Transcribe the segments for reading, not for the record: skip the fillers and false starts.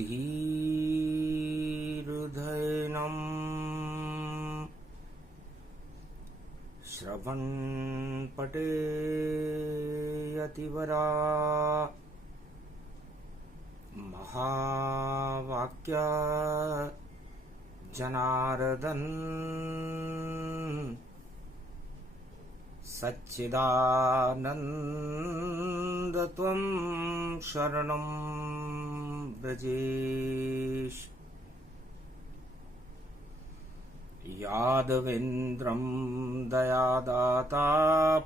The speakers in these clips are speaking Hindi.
सुधीर्धैनम् श्रवणपटेयतिवरा महावाक्या जनार्दन सच्चिदानंद त्वं शरणं ब्रजेश। यादवेन्द्रं दयादाता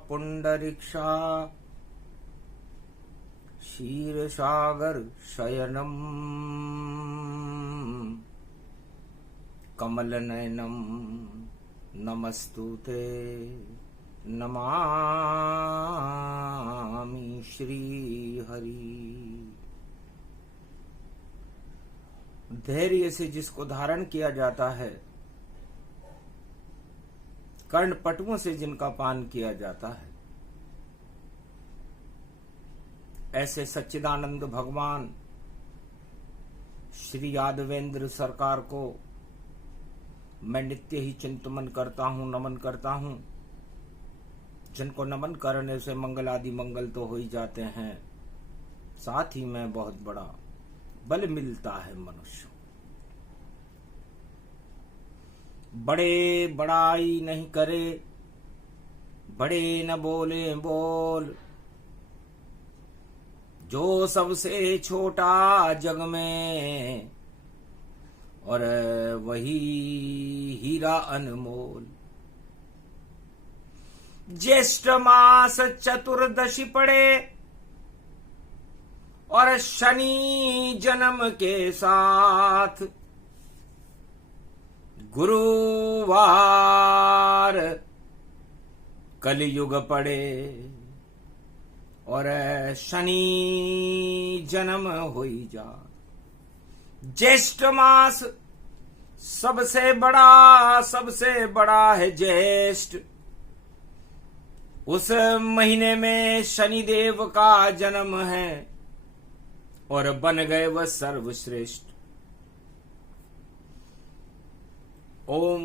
पुंडरीक्षा क्षीरसागर शयनं कमलनयनं नमस्तुते नमामि श्रीहरि। धैर्य से जिसको धारण किया जाता है, कर्णपटुओं से जिनका पान किया जाता है, ऐसे सच्चिदानंद भगवान श्री यादवेंद्र सरकार को मैं नित्य ही चिंतन करता हूं, नमन करता हूं। जिनको नमन करने से मंगल आदि मंगल तो हो ही जाते हैं, साथ ही में बहुत बड़ा बल मिलता है मनुष्य। बड़े बड़ाई नहीं करे, बड़े न बोले बोल, जो सबसे छोटा जग में और वही हीरा अनमोल। ज्येष्ठ मास चतुर्दशी पड़े और शनि जन्म के साथ गुरुवार कलयुग पड़े और शनि जन्म होई जा। ज्येष्ठ मास सबसे बड़ा है ज्येष्ठ। उस महीने में शनिदेव का जन्म है और बन गए वह सर्वश्रेष्ठ। ओम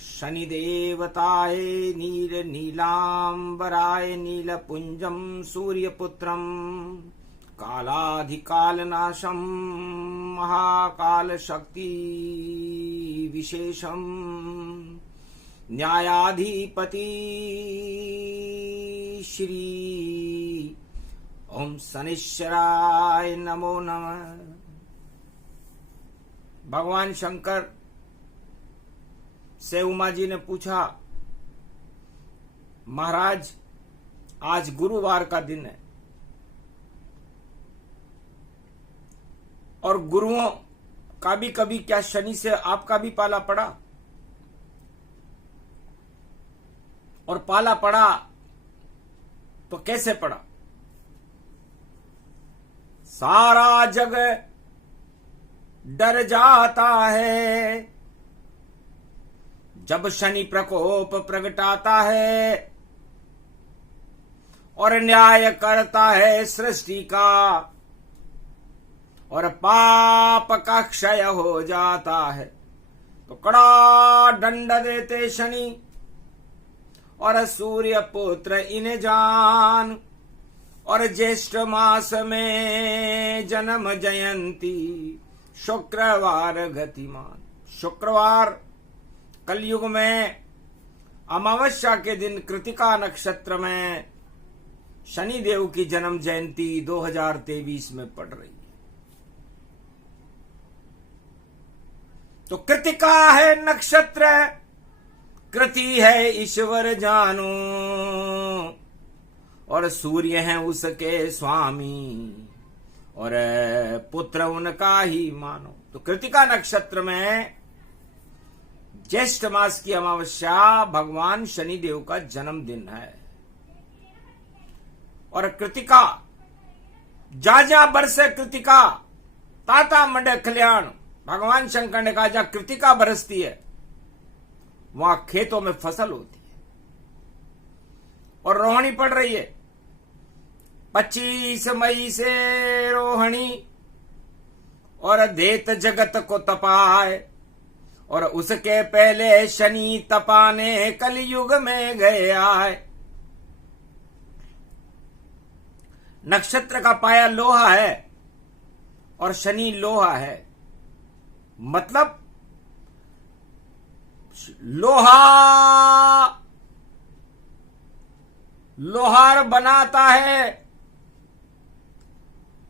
शनिदेवताय नील नीलांबराय नीलपुंजम सूर्यपुत्रम कालाधिकालनाशम महाकाल शक्ति विशेषम न्यायाधिपति श्री ओम शनिश्चराय नमो नमः। भगवान शंकर से उमा जी ने पूछा, महाराज आज गुरुवार का दिन है और गुरुओं का भी कभी क्या शनि से आपका भी पाला पड़ा? और पाला पड़ा तो कैसे पड़ा? सारा जग डर जाता है जब शनि प्रकोप प्रगटाता है और न्याय करता है सृष्टि का और पाप का क्षय हो जाता है। तो कड़ा दंड देते शनि और सूर्य पुत्र इन जान और ज्येष्ठ मास में जन्म जयंती शुक्रवार गतिमान। शुक्रवार कलयुग में अमावस्या के दिन कृतिका नक्षत्र में शनि देव की जन्म जयंती 2023 में पड़ रही है। तो कृतिका है नक्षत्र, कृति है ईश्वर जानो और सूर्य है उसके स्वामी और पुत्र उनका ही मानो। तो कृतिका नक्षत्र में ज्येष्ठ मास की अमावस्या भगवान शनिदेव का जन्मदिन है। और कृतिका जा जा बरसे कृतिका ताता मंडे कल्याण। भगवान शंकर ने कहा जहां कृतिका बरसती है वहां खेतों में फसल होती है। और रोहिणी पड़ रही है 25 मई से रोहिणी और देत जगत को तपाए। और उसके पहले शनि तपाने कलयुग में गए आए। नक्षत्र का पाया लोहा है और शनि लोहा है, मतलब लोहार बनाता है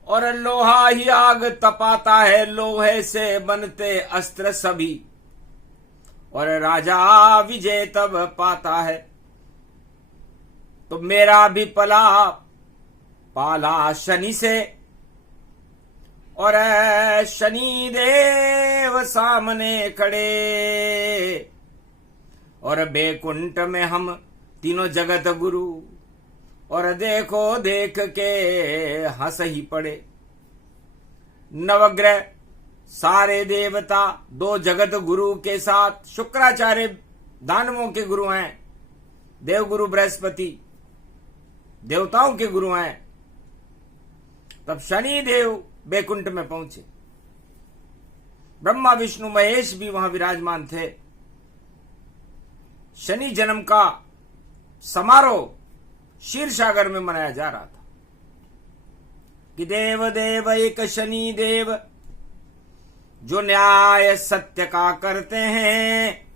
और लोहा ही आग तपाता है। लोहे से बनते अस्त्र सभी और राजा विजय तब पाता है। तो मेरा भी पाला शनि से और शनि देव सामने खड़े। और बैकुंठ में हम तीनों जगत गुरु और देखो देख के हंस ही पड़े। नवग्रह सारे देवता दो जगत गुरु के साथ, शुक्राचार्य दानवों के गुरु हैं, देवगुरु बृहस्पति देवताओं के गुरु हैं। तब शनि देव बैकुंठ में पहुंचे। ब्रह्मा विष्णु महेश भी वहां विराजमान थे। शनि जन्म का समारोह क्षीरसागर में मनाया जा रहा था कि देव देव एक शनि देव जो न्याय सत्य का करते हैं।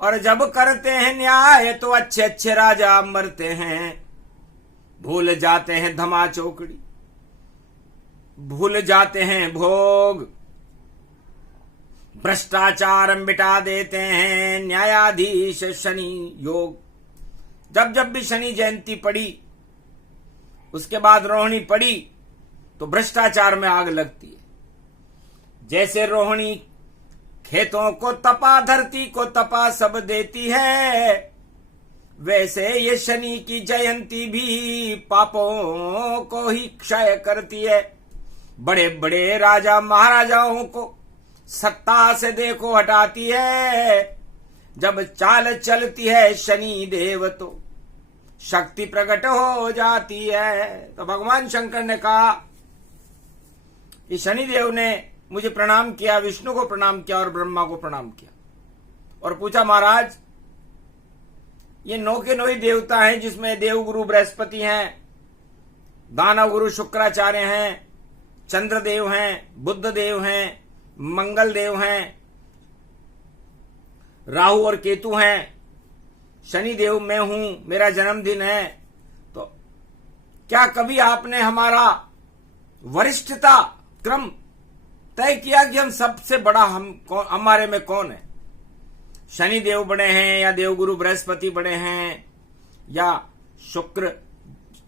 और जब करते हैं न्याय तो अच्छे अच्छे राजा मरते हैं। भूल जाते हैं धमा चौकड़ी, भूल जाते हैं भोग, भ्रष्टाचार मिटा देते हैं न्यायाधीश शनि योग। जब जब भी शनि जयंती पड़ी, उसके बाद रोहिणी पड़ी, तो भ्रष्टाचार में आग लगती है। जैसे रोहिणी खेतों को तपा, धरती को तपा सब देती है, वैसे ये शनि की जयंती भी पापों को ही क्षय करती है। बड़े बड़े राजा महाराजाओं को सत्ता से देखो हटाती है। जब चाल चलती है शनि देव तो शक्ति प्रकट हो जाती है। तो भगवान शंकर ने कहा कि शनिदेव ने मुझे प्रणाम किया, विष्णु को प्रणाम किया और ब्रह्मा को प्रणाम किया। और पूछा, महाराज ये 9 के 9 ही देवता हैं, जिसमें देवगुरु बृहस्पति हैं, दानव गुरु शुक्राचार्य हैं, चंद्रदेव हैं, बुद्ध देव हैं, मंगल देव हैं, राहु और केतु हैं, शनि देव मैं हूं, मेरा जन्मदिन है। तो क्या कभी आपने हमारा वरिष्ठता क्रम तय किया कि हम सबसे बड़ा हमारे में कौन है? शनि देव बड़े हैं या देवगुरु बृहस्पति बड़े हैं या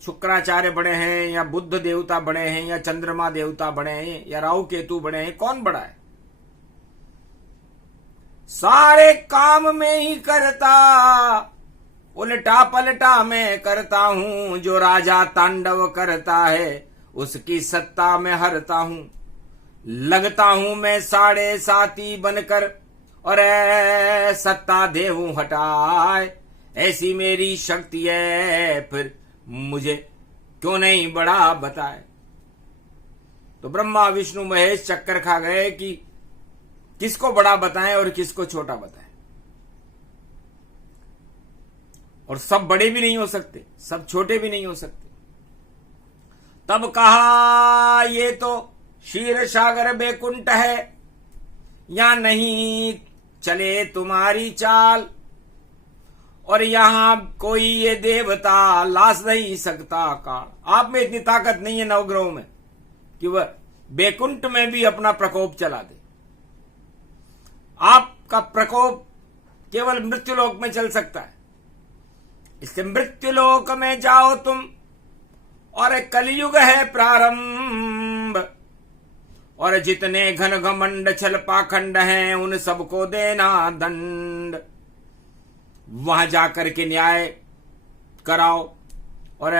शुक्राचार्य बड़े हैं या बुद्ध देवता बड़े हैं या चंद्रमा देवता बड़े हैं या राहु केतु बड़े हैं? कौन बड़ा है? सारे काम में ही करता, उल्टा पलटा मैं करता हूं। जो राजा तांडव करता है उसकी सत्ता में हरता हूं। लगता हूं मैं 7.5 बनकर और सत्ता देहूं हटाए। ऐसी मेरी शक्ति है, फिर मुझे क्यों नहीं बड़ा बताए। तो ब्रह्मा विष्णु महेश चक्कर खा गए कि किसको बड़ा बताएं और किसको छोटा बताएं। और सब बड़े भी नहीं हो सकते, सब छोटे भी नहीं हो सकते। तब कहा, ये तो क्षीर सागर बैकुंठ है, या नहीं चले तुम्हारी चाल। और यहां कोई ये देवता लाश नहीं सकता काल। आप में इतनी ताकत नहीं है नवग्रहों में कि वह बैकुंठ में भी अपना प्रकोप चला दे। आपका प्रकोप केवल मृत्युलोक में चल सकता है। इसलिए मृत्युलोक में जाओ तुम, और कलयुग है प्रारंभ। और जितने घन घमंड छल पाखंड हैं उन सबको देना दंड। वहां जाकर के न्याय कराओ। और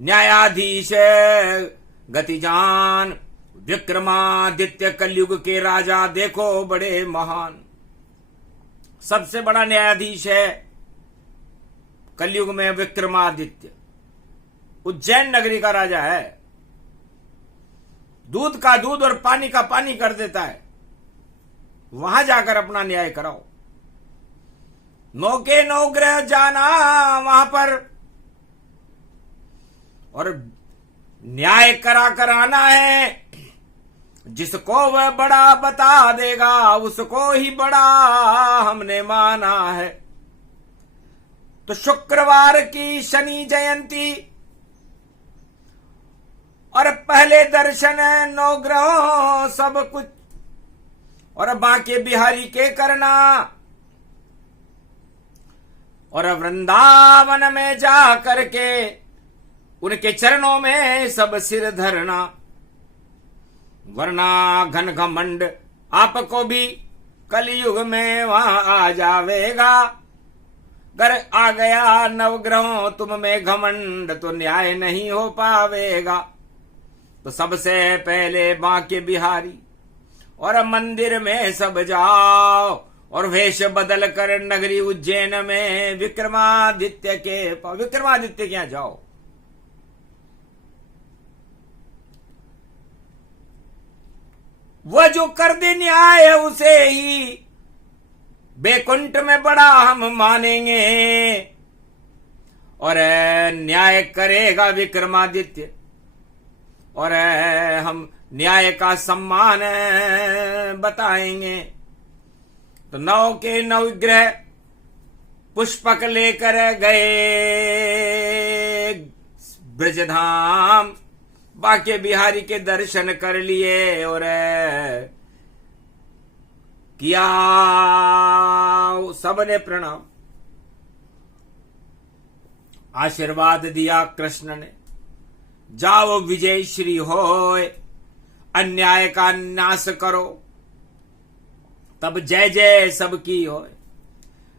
न्यायाधीश गतिजान विक्रमादित्य कलयुग के राजा देखो बड़े महान। सबसे बड़ा न्यायाधीश है कलयुग में विक्रमादित्य, उज्जैन नगरी का राजा है। दूध का दूध और पानी का पानी कर देता है, वहां जाकर अपना न्याय कराओ। नौ के नौ ग्रह जाना वहां पर और न्याय करा कर आना है। जिसको वह बड़ा बता देगा उसको ही बड़ा हमने माना है। तो शुक्रवार की शनि जयंती और पहले दर्शन नौ ग्रहों सब कुछ और बांके बिहारी के करना और वृंदावन में जा करके उनके चरणों में सब सिर धरना, वरना घन घमंड आपको भी कलयुग में वहां आ जावेगा। अगर आ गया नवग्रहों तुम में घमंड तो न्याय नहीं हो पावेगा। तो सबसे पहले बांके बिहारी और मंदिर में सब जाओ और वेश बदल कर नगरी उज्जैन में विक्रमादित्य के यहाँ जाओ। वह जो कर दे न्याय उसे ही बैकुंठ में बड़ा हम मानेंगे और न्याय करेगा विक्रमादित्य और हम न्याय का सम्मान बताएंगे। तो नौ के नौ ग्रह पुष्पक लेकर गए ब्रजधाम, बांके बिहारी के दर्शन कर लिए और किया सबने प्रणाम, आशीर्वाद दिया कृष्ण ने। जाओ विजय श्री होय, अन्याय का नाश करो, तब जय जय सबकी होय।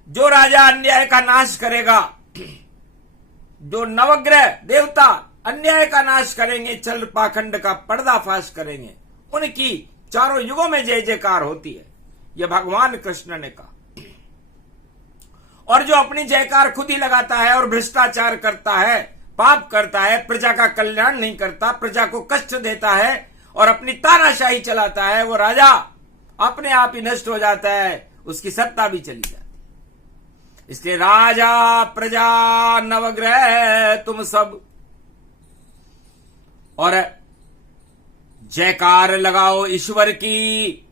जो राजा अन्याय का नाश करेगा, जो नवग्रह देवता अन्याय का नाश करेंगे, चल पाखंड का पर्दाफाश करेंगे, उनकी चारों युगों में जय जयकार होती है, यह भगवान कृष्ण ने कहा। और जो अपनी जयकार खुद ही लगाता है और भ्रष्टाचार करता है, पाप करता है, प्रजा का कल्याण नहीं करता, प्रजा को कष्ट देता है और अपनी तानाशाही चलाता है, वो राजा अपने आप ही नष्ट हो जाता है, उसकी सत्ता भी चली जाती है। इसलिए राजा प्रजा नवग्रह तुम सब और जयकार लगाओ ईश्वर की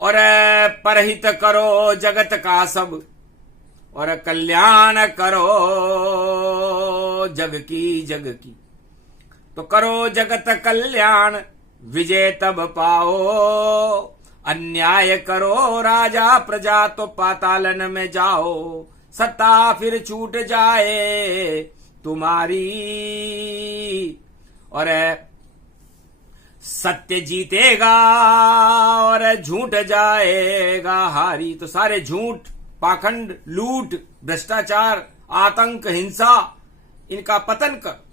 और परहित करो जगत का सब और कल्याण करो जग की। तो करो जगत कल्याण विजय तब पाओ, अन्याय करो राजा प्रजा तो पातालन में जाओ, सत्ता फिर छूट जाए तुम्हारी और सत्य जीतेगा और झूठ जाएगा हारी। तो सारे झूठ, पाखंड, लूट, भ्रष्टाचार, आतंक, हिंसा, इनका पतन कर।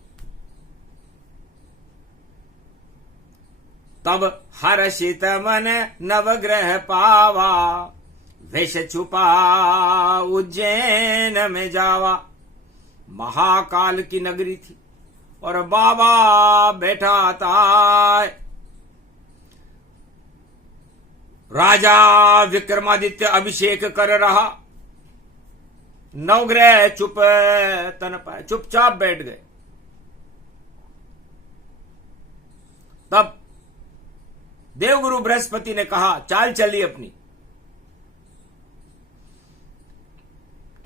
तब हर्षित मन नवग्रह पावा, वेश छुपा उज्जैन में जावा। महाकाल की नगरी थी और बाबा बैठा था। राजा विक्रमादित्य अभिषेक कर रहा, नवग्रह चुप तन पाए, चुपचाप बैठ गए। तब देवगुरु बृहस्पति ने कहा, चाल चली अपनी,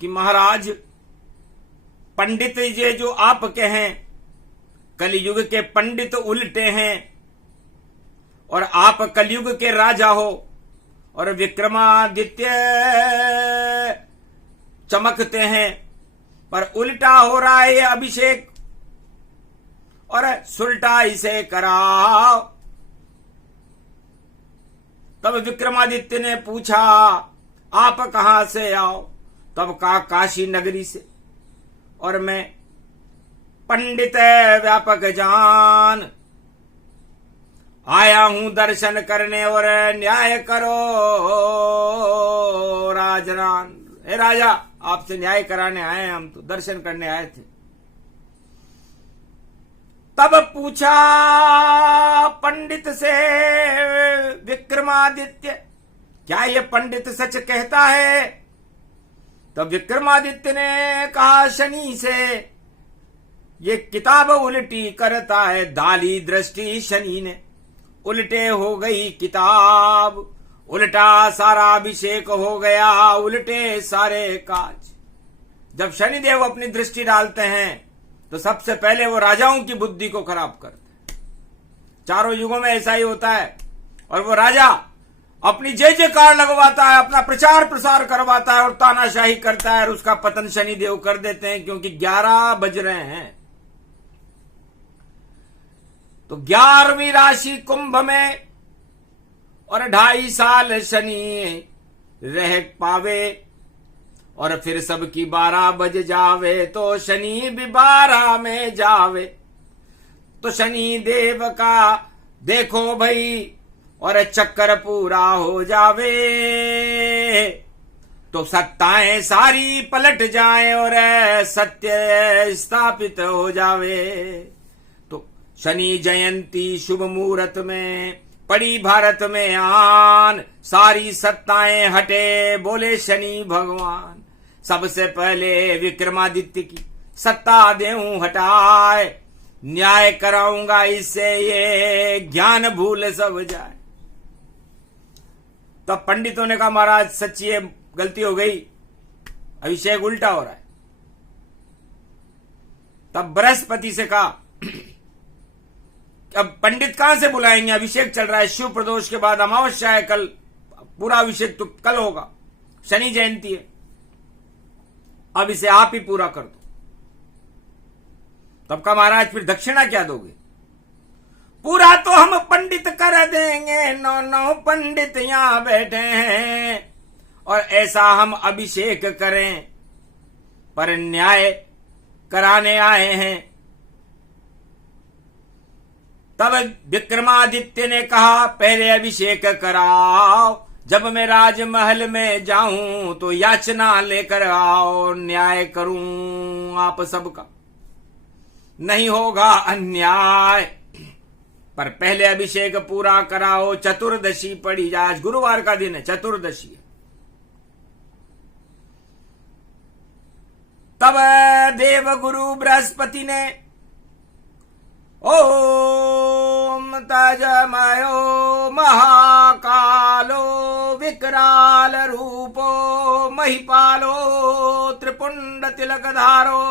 कि महाराज पंडित ये जो आप के हैं, कलयुग के पंडित उल्टे हैं और आप कलयुग के राजा हो और विक्रमादित्य चमकते हैं, पर उल्टा हो रहा है ये अभिषेक और सुलटा इसे कराओ। तब विक्रमादित्य ने पूछा, आप कहां से आओ? तब कहा, काशी नगरी से, और मैं पंडित व्यापक जान आया हूं दर्शन करने और न्याय करो राजरान। हे राजा, आपसे न्याय कराने आए हैं हम, तो दर्शन करने आए थे। तब पूछा पंडित से विक्रमादित्य, क्या ये पंडित सच कहता है? तब विक्रमादित्य ने कहा शनि से, ये किताब उल्टी करता है। डाली दृष्टि शनि ने, उल्टे हो गई किताब, उल्टा सारा अभिषेक हो गया, उल्टे सारे काज। जब शनिदेव अपनी दृष्टि डालते हैं तो सबसे पहले वो राजाओं की बुद्धि को खराब करते हैं। चारों युगों में ऐसा ही होता है। और वो राजा अपनी जय जयकार लगवाता है, अपना प्रचार प्रसार करवाता है और तानाशाही करता है, और उसका पतन शनिदेव कर देते हैं, क्योंकि 11 बज रहे हैं। तो 11वीं राशि कुंभ में और 2.5 साल शनि रह पावे, और फिर सबकी 12 बज जावे, तो शनि भी 12 में जावे। तो शनि देव का देखो भाई, और चक्कर पूरा हो जावे, तो सत्ताएं सारी पलट जाएं और सत्य स्थापित हो जावे। तो शनि जयंती शुभ मुहूर्त में पड़ी भारत में आन, सारी सत्ताएं हटे, बोले शनि भगवान। सबसे पहले विक्रमादित्य की सत्ता देऊं हटाए, न्याय कराऊंगा इससे ये ज्ञान भूल सब जाए। तब पंडितों ने कहा महाराज सच्ची है, गलती हो गई, अभिषेक उल्टा हो रहा है। तब बृहस्पति से कहा अब पंडित कहां से बुलाएंगे, अभिषेक चल रहा है, शिव प्रदोष के बाद अमावस्या है, कल पूरा अभिषेक तो कल होगा, शनि जयंती है, अब इसे आप ही पूरा कर दो। तब का महाराज फिर दक्षिणा क्या दोगे? पूरा तो हम पंडित कर देंगे, 9 पंडित यहां बैठे हैं, और ऐसा हम अभिषेक करें, पर न्याय कराने आए हैं। तब विक्रमादित्य ने कहा पहले अभिषेक कराओ, जब मैं राजमहल में जाऊं तो याचना लेकर आओ, न्याय करूं आप सबका, नहीं होगा अन्याय, पर पहले अभिषेक पूरा कराओ। चतुर्दशी पड़ी, आज गुरुवार का दिन है, चतुर्दशी है। तब देव गुरु बृहस्पति ने ओम तजमयो महाकालो विकराल रूपो महिपालो त्रिपुंड तिलकधारो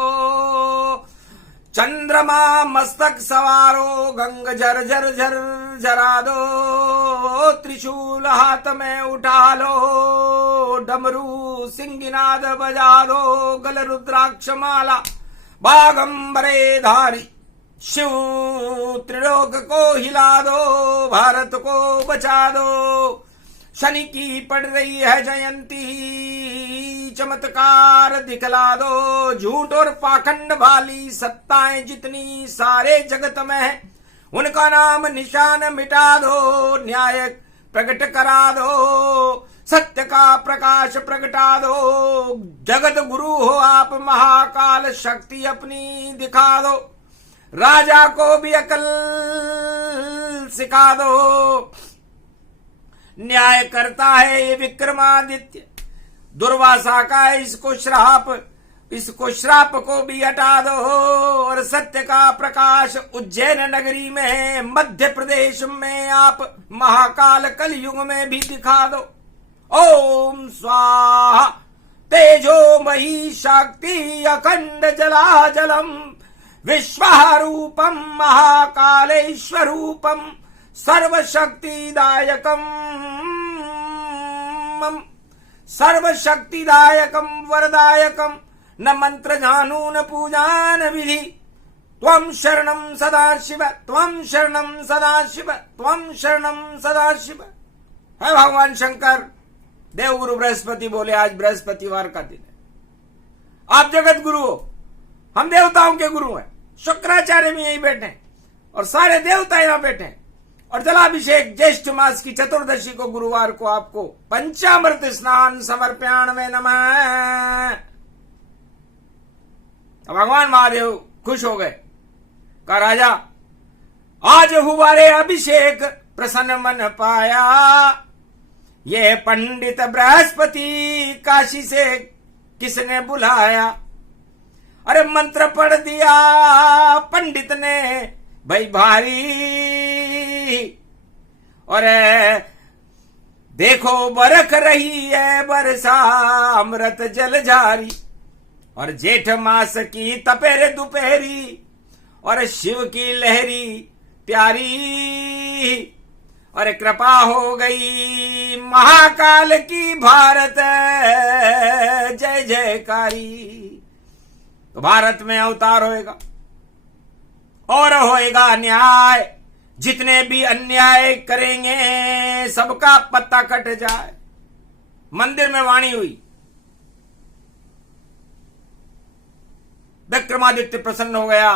चंद्रमा मस्तक सवारो गंग झर झर झर झरा दो, त्रिशूल हाथ में उठा लो, डमरू सिंगिनाद बजा दो, गल रुद्राक्ष माला बागंबरे धारी, शिव त्रिलोक को हिला दो, भारत को बचा दो। शनि की पड़ रही है जयंती, चमत्कार दिखला दो, झूठ और पाखंड वाली सत्ताएं जितनी सारे जगत में है, उनका नाम निशान मिटा दो, न्याय प्रकट करा दो, सत्य का प्रकाश प्रगटा दो। जगत गुरु हो आप, महाकाल शक्ति अपनी दिखा दो, राजा को भी अकल सिखा दो। न्याय करता है ये विक्रमादित्य, दुर्वासा का इसको श्राप को भी हटा दो, और सत्य का प्रकाश उज्जैन नगरी में, मध्य प्रदेश में आप महाकाल कलयुग में भी दिखा दो। ओम स्वाहा तेजो मही शक्ति अखंड जलाजलम विश्वरूपम महाकालेश्वरूपम सर्वशक्तिदायकम वरदायकम न मंत्र जानू न पूजान विधि, त्वं शरणं सदाशिव त्वं शरणं सदाशिव त्वं शरणं सदाशिव। है भगवान शंकर। देवगुरु बृहस्पति बोले आज बृहस्पतिवार का दिन है, आप जगत गुरु हो, हम देवताओं के गुरु हैं। शुक्राचार्य भी यही बैठे हैं और सारे देवता यहां बैठे हैं। और जलाभिषेक ज्येष्ठ मास की चतुर्दशी को गुरुवार को आपको पंचामृत स्नान समर्पयाण में नमः। भगवान महादेव खुश हो गए, कहा राजा आज हुआ रे अभिषेक प्रसन्न मन पाया, ये पंडित बृहस्पति काशी से किसने बुलाया। अरे मंत्र पढ़ दिया पंडित ने भाई भारी, और देखो बरख रही है वर्षा अमृत जल जारी, और जेठ मास की तपेरे दोपहरी, और शिव की लहरी प्यारी, और कृपा हो गई महाकाल की भारत जय जयकारी। तो भारत में अवतार होएगा और होएगा न्याय, जितने भी अन्याय करेंगे सबका पत्ता कट जाए। मंदिर में वाणी हुई, विक्रमादित्य प्रसन्न हो गया,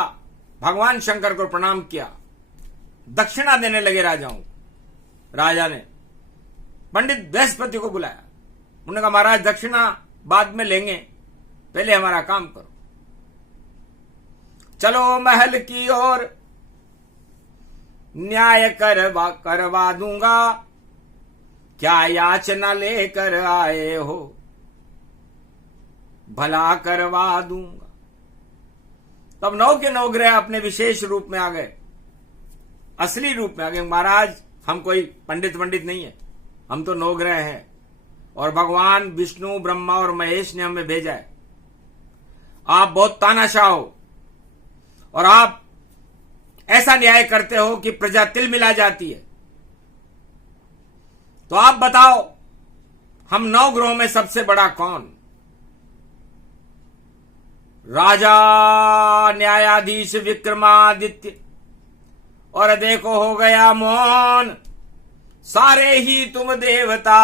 भगवान शंकर को प्रणाम किया, दक्षिणा देने लगे राजाओं। राजा ने पंडित बृहस्पति को बुलाया, उन्होंने कहा महाराज दक्षिणा बाद में लेंगे, पहले हमारा काम करो। चलो महल की ओर, न्याय करवा दूंगा, क्या याचना लेकर आए हो, भला करवा दूंगा। तब 9 के 9 ग्रह अपने विशेष रूप में आ गए, असली रूप में आ गए। महाराज हम कोई पंडित नहीं है, हम तो 9 ग्रह हैं, और भगवान विष्णु ब्रह्मा और महेश ने हमें भेजा है। आप बहुत तानाशाह हो, और आप ऐसा न्याय करते हो कि प्रजा तिल मिला जाती है। तो आप बताओ हम 9 ग्रहों में सबसे बड़ा कौन? राजा न्यायाधीश विक्रमादित्य, और देखो हो गया मौन, सारे ही तुम देवता,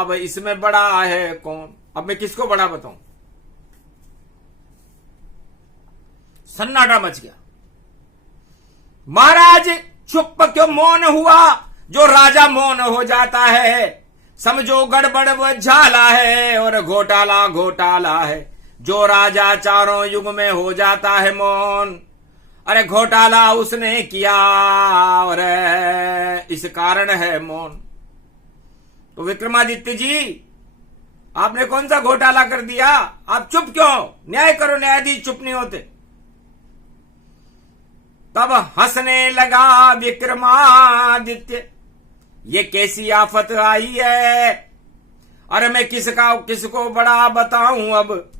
अब इसमें बड़ा है कौन? अब मैं किसको बड़ा बताऊं? सन्नाटा मच गया। महाराज चुप क्यों मौन हुआ? जो राजा मौन हो जाता है समझो गड़बड़ व झाला है, और घोटाला घोटाला है। जो राजा चारों युग में हो जाता है मौन, अरे घोटाला उसने किया, और इस कारण है मौन। तो विक्रमादित्य जी आपने कौन सा घोटाला कर दिया? आप चुप क्यों? न्याय करो, न्यायाधीश चुप नहीं होते। तब हंसने लगा विक्रमादित्य, ये कैसी आफत आई है, अरे मैं किसको बड़ा बताऊं अब,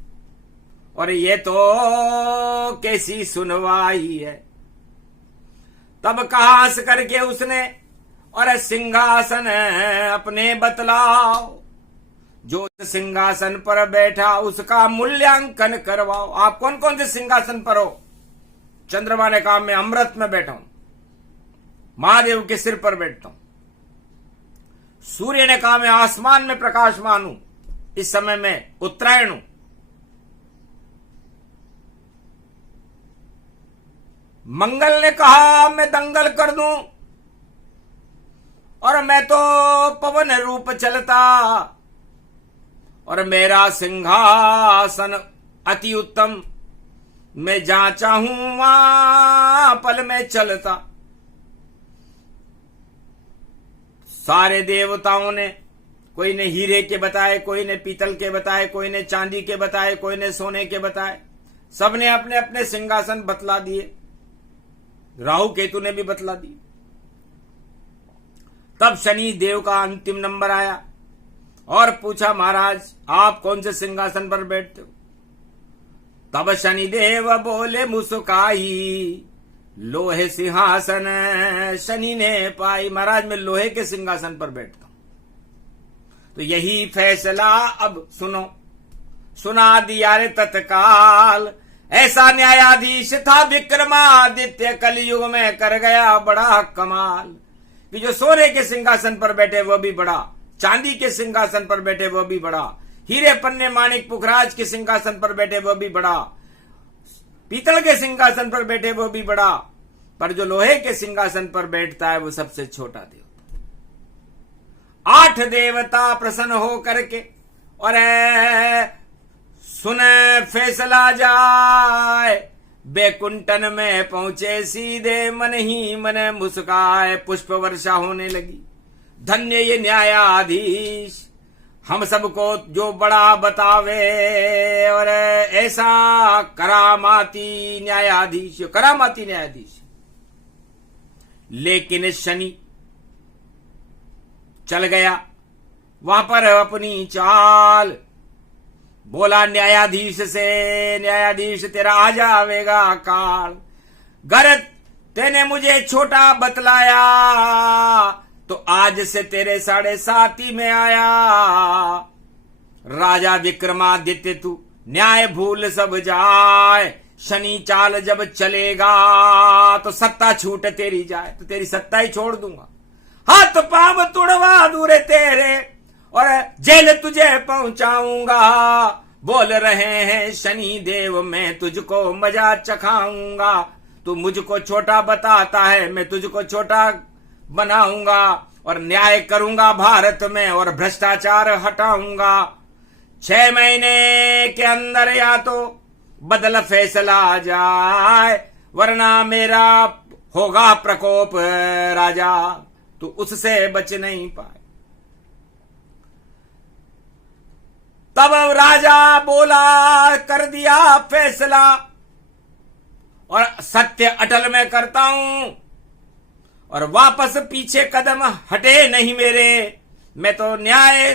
और ये तो कैसी सुनवाई है। तब कहा हंस करके उसने, और सिंहासन अपने बतलाओ, जो सिंहासन पर बैठा उसका मूल्यांकन करवाओ। आप कौन कौन से सिंहासन पर हो? चंद्रमा ने कहा मैं अमृत में बैठा हूं, महादेव के सिर पर बैठता हूं। सूर्य ने कहा मैं आसमान में प्रकाशमान हूं, इस समय में उत्तरायण हूं। मंगल ने कहा मैं दंगल कर दूं, और मैं तो पवन रूप चलता, और मेरा सिंहासन अति उत्तम, मैं जहां चाहूं वहां पल में चलता। सारे देवताओं ने, कोई ने हीरे के बताए, कोई ने पीतल के बताए, कोई ने चांदी के बताए, कोई ने सोने के बताए, सबने अपने अपने सिंहासन बतला दिए। राहु केतु ने भी बतला दिए। तब शनि देव का अंतिम नंबर आया और पूछा महाराज आप कौन से सिंहासन पर बैठते हो? तब शनिदेव बोले मुस्काई, लोहे सिंहासन शनि ने पाई। महाराज मैं लोहे के सिंहासन पर बैठता हूं। तो यही फैसला अब सुनो, सुना दिया रे तत्काल। ऐसा न्यायाधीश था विक्रमादित्य, कलयुग में कर गया बड़ा कमाल। कि जो सोने के सिंहासन पर बैठे वह भी बड़ा, चांदी के सिंहासन पर बैठे वह भी बड़ा, हीरे पन्ने माणिक पुखराज के सिंहासन पर बैठे वह भी बड़ा, पीतल के सिंहासन पर बैठे वह भी बड़ा, पर जो लोहे के सिंहासन पर बैठता है वो सबसे छोटा देवता। 8 देवता प्रसन्न हो करके और सुने फैसला जाए, बैकुंठन में पहुंचे सीधे, मन ही मन मुस्काए पुष्प वर्षा होने लगी। धन्य ये न्यायाधीश, हम सबको जो बड़ा बतावे, और ऐसा करामाती न्यायाधीश, करामाती न्यायाधीश। लेकिन शनि चल गया वहां पर अपनी चाल, बोला न्यायाधीश से, न्यायाधीश तेरा आ जावेगा काल। गर तेने मुझे छोटा बतलाया, तो आज से तेरे 7.5 में आया। राजा विक्रमादित्य तू न्याय भूल सब जाए, शनि चाल जब चलेगा तो सत्ता छूट तेरी जाए, तो तेरी सत्ता ही छोड़ दूंगा। हाथ पांव तुड़वा दूरे तेरे, और जेल तुझे पहुंचाऊंगा। बोल रहे हैं शनि देव, मैं तुझको मजा चखाऊंगा। तू मुझको छोटा बताता है, मैं तुझको छोटा बनाऊंगा, और न्याय करूंगा भारत में, और भ्रष्टाचार हटाऊंगा। 6 महीने के अंदर या तो बदल फैसला जाए, वरना मेरा होगा प्रकोप राजा, तू उससे बच नहीं पाए। तब राजा बोला, कर दिया फैसला, और सत्य अटल मैं करता हूं, और वापस पीछे कदम हटे नहीं मेरे, मैं तो न्याय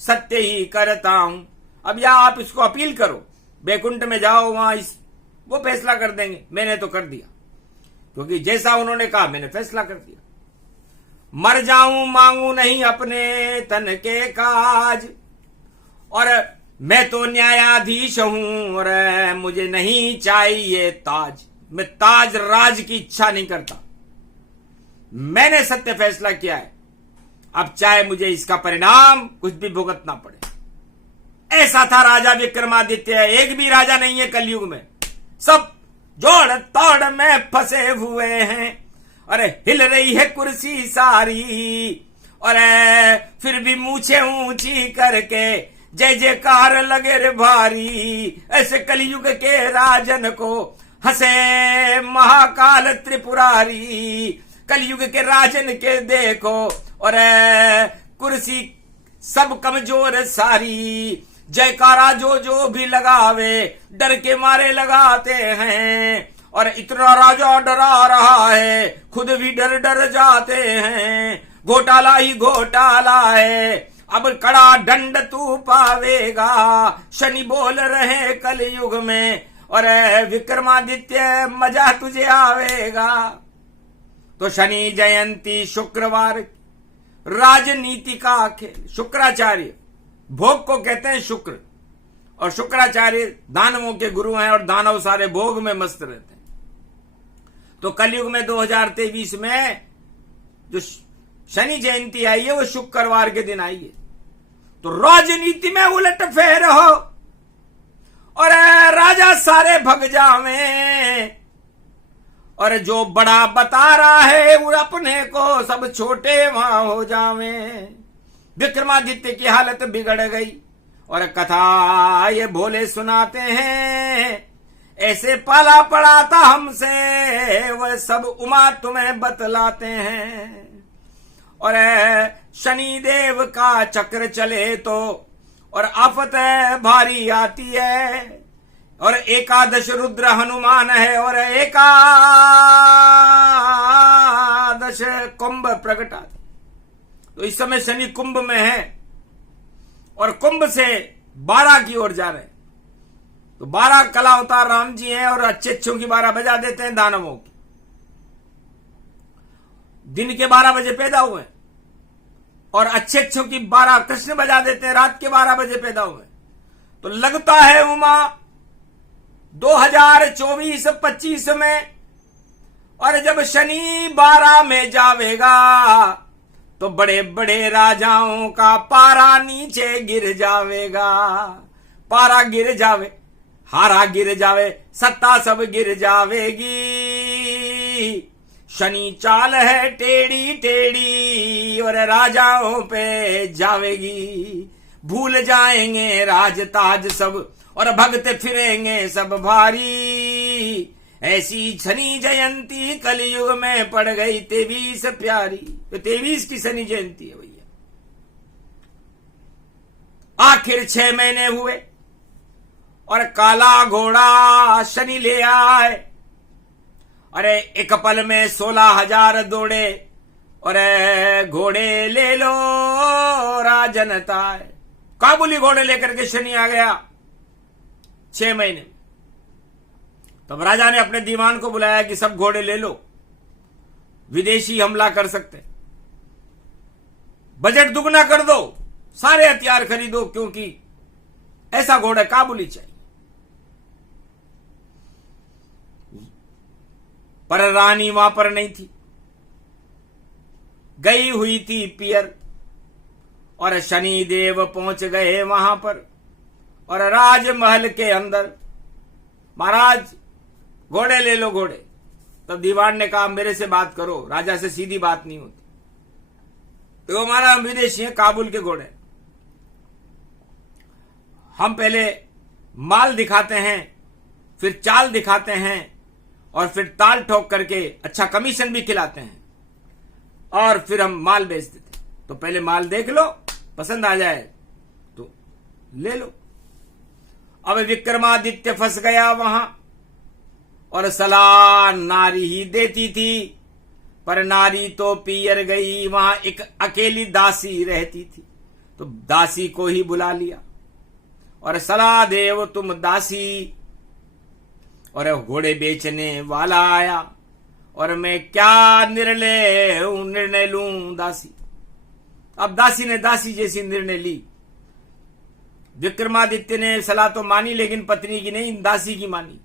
सत्य ही करता हूं। अब या आप इसको अपील करो, बैकुंठ में जाओ, वहां वो फैसला कर देंगे। मैंने तो कर दिया, क्योंकि जैसा उन्होंने कहा मैंने फैसला कर दिया। मर जाऊं मांगू नहीं अपने तन के काज, और मैं तो न्यायाधीश हूं, और मुझे नहीं चाहिए ताज। मैं ताज राज की इच्छा नहीं करता, मैंने सत्य फैसला किया है। अब चाहे मुझे इसका परिणाम कुछ भी भुगतना पड़े। ऐसा था राजा विक्रमादित्य। एक भी राजा नहीं है कलयुग में, सब जोड़ तोड़ में फंसे हुए हैं। अरे हिल रही है कुर्सी सारी, और फिर भी मूछे ऊंची करके जय जयकार लगे रे भारी। ऐसे कलयुग के राजन को हंसे महाकाल त्रिपुरारी। कलयुग के राजन के देखो, और कुर्सी सब कमजोर सारी। जयकारा जो भी लगावे, डर के मारे लगाते हैं। और इतना राजा डरा रहा है, खुद भी डर डर जाते हैं। घोटाला ही घोटाला है, अब कड़ा दंड तू पावेगा। शनि बोल रहे कलयुग में, और विक्रमादित्य मजा तुझे आवेगा। तो शनि जयंती शुक्रवार, राजनीति का खेल। शुक्राचार्य भोग को कहते हैं शुक्र, और शुक्राचार्य दानवों के गुरु हैं, और दानव सारे भोग में मस्त रहते हैं। तो कलयुग में 2023 में जो शनि जयंती आई है वो शुक्रवार के दिन आई है। तो राजनीति में उलट फेर हो, और राजा सारे भग जावे, और जो बड़ा बता रहा है वो अपने को सब छोटे वहां हो जावे। विक्रमादित्य की हालत बिगड़ गई, और कथा ये भोले सुनाते हैं। ऐसे पाला पड़ा था हमसे, वह सब उमा तुम्हें बतलाते हैं। और शनि देव का चक्र चले तो, और आफत भारी आती है। और एकादश रुद्र हनुमान है, और एकादश कुंभ प्रकट आती। तो इस समय शनि कुंभ में है, और कुंभ से 12 की ओर जा रहे हैं। तो 12 कला अवतार राम जी हैं, और अच्छे की 12 बजा देते हैं दानवों की। दिन के 12 बजे पैदा हुए, और अच्छे की 12 कृष्ण बजा देते हैं, रात के 12 बजे पैदा हुए। तो लगता है उमा 2024-25 में, और जब शनि 12 में जावेगा तो बड़े बड़े राजाओं का पारा नीचे गिर जावेगा। पारा गिर जावे, हारा गिर जावे, सत्ता सब गिर जावेगी। शनि चाल है टेढ़ी टेढ़ी, और राजाओं पे जावेगी। भूल जाएंगे राज ताज सब, और भगते फिरेंगे सब भारी। ऐसी शनि जयंती कलयुग में पड़ गई 23 प्यारी। तो 23 की शनि जयंती है भैया। आखिर 6 महीने हुए और काला घोड़ा शनि ले आए। अरे एक पल में 16,000 दौड़े और घोड़े ले लो राजनता है। काबुली घोड़े लेकर के शनि आ गया 6 महीने। तब राजा ने अपने दीवान को बुलाया कि सब घोड़े ले लो, विदेशी हमला कर सकते, बजट दुगना कर दो, सारे हथियार खरीदो, क्योंकि ऐसा घोड़ा काबुली चाहिए। पर रानी वहां पर नहीं थी, गई हुई थी पियर। और शनि देव पहुंच गए वहां पर और राजमहल के अंदर, महाराज घोड़े ले लो घोड़े। तब दीवान ने कहा मेरे से बात करो, राजा से सीधी बात नहीं होती। तो हमारा विदेशी है, काबुल के घोड़े। हम पहले माल दिखाते हैं, फिर चाल दिखाते हैं और फिर ताल ठोक करके अच्छा कमीशन भी खिलाते हैं और फिर हम माल बेच देते। तो पहले माल देख लो, पसंद आ जाए तो ले लो। अब विक्रमादित्य फंस गया वहां और सलाह नारी ही देती थी, पर नारी तो पियर गई। वहां एक अकेली दासी रहती थी, तो दासी को ही बुला लिया और सलाह देव तुम दासी। और घोड़े बेचने वाला आया और मैं क्या निर्णय लूं दासी। अब दासी ने दासी जैसी निर्णय ली। विक्रमादित्य ने सलाह तो मानी, लेकिन पत्नी की नहीं, दासी की मानी।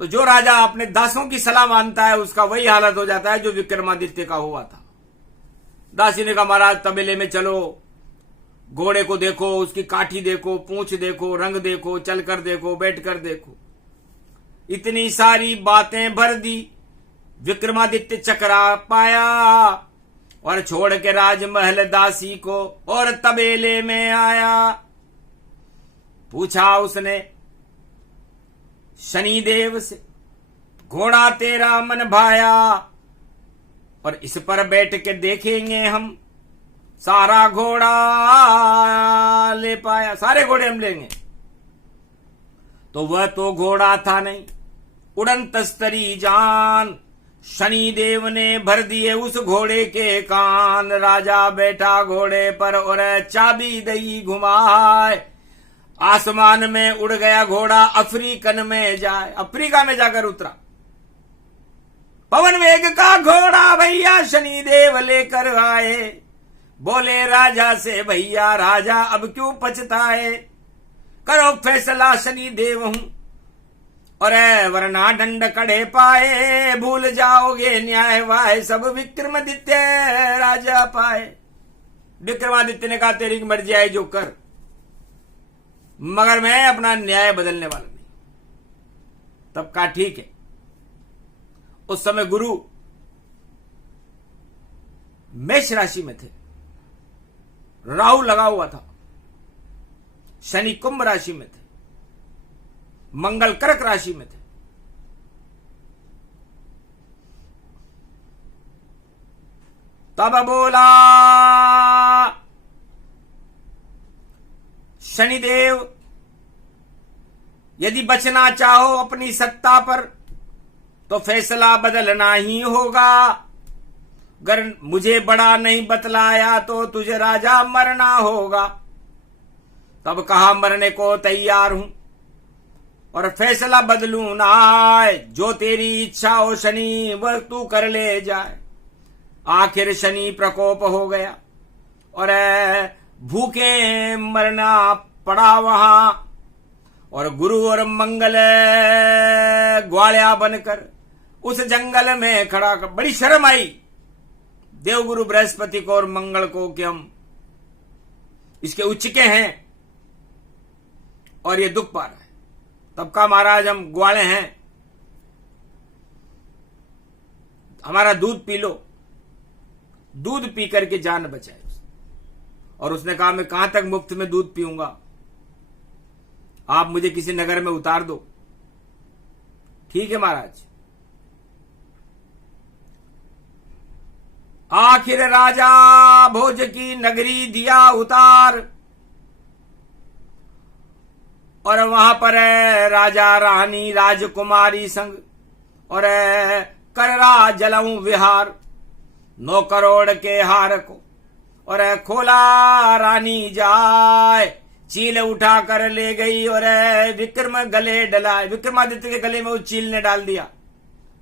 तो जो राजा अपने दासों की सलाह मानता है उसका वही हालत हो जाता है जो विक्रमादित्य का हुआ था। दासी ने कहा महाराज तबेले में चलो, घोड़े को देखो, उसकी काठी देखो, पूंछ देखो, रंग देखो, चलकर देखो, बैठकर देखो। इतनी सारी बातें भर दी। विक्रमादित्य चकरा पाया और छोड़ के राजमहल दासी को और तबेले में आया। पूछा उसने शनिदेव से, घोड़ा तेरा मन भाया और इस पर बैठ के देखेंगे हम सारा घोड़ा ले पाया, सारे घोड़े हम लेंगे। तो वह तो घोड़ा था नहीं, उड़न तस्तरी जान। शनिदेव ने भर दिए उस घोड़े के कान। राजा बैठा घोड़े पर और चाबी दई घुमाए। आसमान में उड़ गया घोड़ा, अफ्रीकन में जाए, अफ्रीका में जाकर उतरा। पवन वेग का घोड़ा भैया शनिदेव लेकर आए। बोले राजा से भैया राजा अब क्यों पछताए, करो फैसला शनिदेव हूं और वरना दंड कड़े पाए। भूल जाओगे न्याय वाय सब विक्रमादित्य राजा पाए। विक्रमादित्य ने कहा तेरी मर्जी आई जो कर, मगर मैं अपना न्याय बदलने वाला नहीं। तब कहा ठीक है। उस समय गुरु मेष राशि में थे, राहु लगा हुआ था। शनि कुंभ राशि में थे, मंगल कर्क राशि में थे। तब बोला शनिदेव यदि बचना चाहो अपनी सत्ता पर तो फैसला बदलना ही होगा। अगर मुझे बड़ा नहीं बतलाया तो तुझे राजा मरना होगा। तब कहा मरने को तैयार हूं और फैसला बदलूं ना। जो तेरी इच्छा हो शनि वह तू कर ले जाए। आखिर शनि प्रकोप हो गया और भूखे मरना पड़ा वहां। और गुरु और मंगल ग्वालिया बनकर उस जंगल में खड़ा कर, बड़ी शर्म आई देवगुरु बृहस्पति को और मंगल को कि हम इसके उच्चके हैं और ये दुख पा रहा है। तब कहा महाराज हम ग्वाले हैं, हमारा दूध पी लो। दूध पी करके जान बचाए। और उसने कहा मैं कहां तक मुफ्त में दूध पीऊंगा, आप मुझे किसी नगर में उतार दो। ठीक है महाराज। आखिर राजा भोज की नगरी दिया उतार, और वहां पर राजा रानी राजकुमारी संग और कर रहा जलऊं विहार। 9 करोड़ के हार को और खोला रानी जाए, चील उठा कर ले गई और विक्रम गले डलाए। विक्रमादित्य के गले में उस चील ने डाल दिया।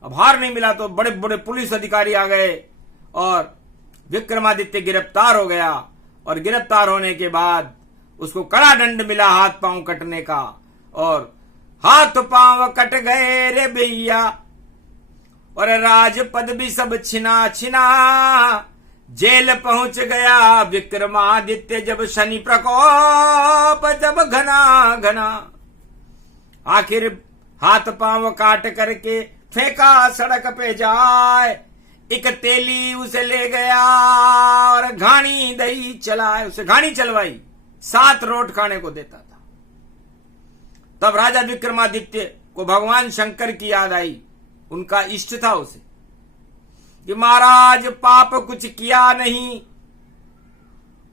अब हार नहीं मिला तो बड़े बड़े पुलिस अधिकारी आ गए और विक्रमादित्य गिरफ्तार हो गया। और गिरफ्तार होने के बाद उसको कड़ा दंड मिला हाथ पांव कटने का, और हाथ पांव कट गए रे भैया, और राजपद भी सब छिना छिना। जेल पहुंच गया विक्रमादित्य जब शनि प्रकोप जब घना घना। आखिर हाथ पांव काट करके फेंका सड़क पे जाए, एक तेली उसे ले गया और घानी दही चलाए। उसे घानी चलवाई, 7 रोट खाने को देता था। तब राजा विक्रमादित्य को भगवान शंकर की याद आई। उनका इष्ट था उसे कि महाराज पाप कुछ किया नहीं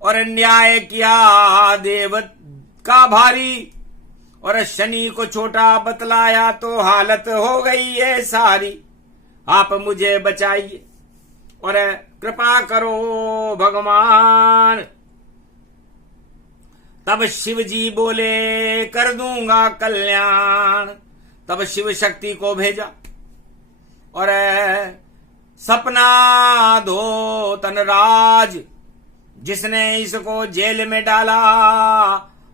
और न्याय किया देव का भारी, और शनि को छोटा बतलाया तो हालत हो गई है सारी। आप मुझे बचाइए और कृपा करो भगवान। तब शिव जी बोले कर दूंगा कल्याण। तब शिव शक्ति को भेजा और सपना दो तनराज, जिसने इसको जेल में डाला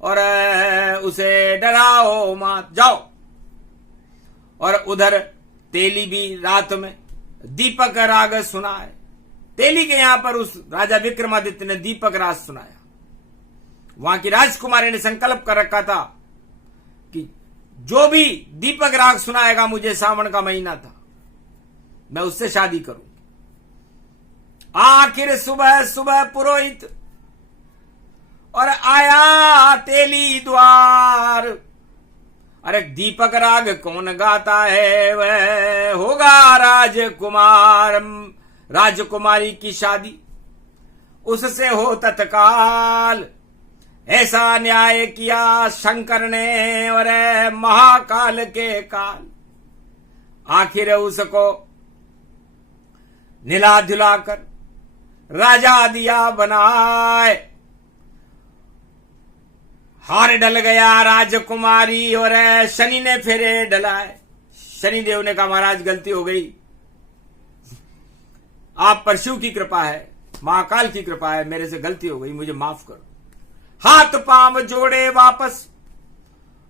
और उसे डराओ मत, जाओ। और उधर तेली भी रात में दीपक राग सुनाए। तेली के यहां पर उस राजा विक्रमादित्य ने दीपक राग सुनाया। वहां की राजकुमारी ने संकल्प कर रखा था कि जो भी दीपक राग सुनाएगा, मुझे सावन का महीना था, मैं उससे शादी करूंगी। आखिर सुबह सुबह पुरोहित और आया तेली द्वार। अरे दीपक राग कौन गाता है, वह होगा राजकुमार। राजकुमारी की शादी उससे हो तत्काल। ऐसा न्याय किया शंकर ने और महाकाल के काल। आखिर उसको निला धुलाकर राजा दिया बनाए। हार डल गया राजकुमारी और शनि ने फेरे डलाए। शनिदेव ने कहा महाराज गलती हो गई, आप पर शिव की कृपा है, महाकाल की कृपा है, मेरे से गलती हो गई, मुझे माफ करो। हाथ पांव जोड़े वापस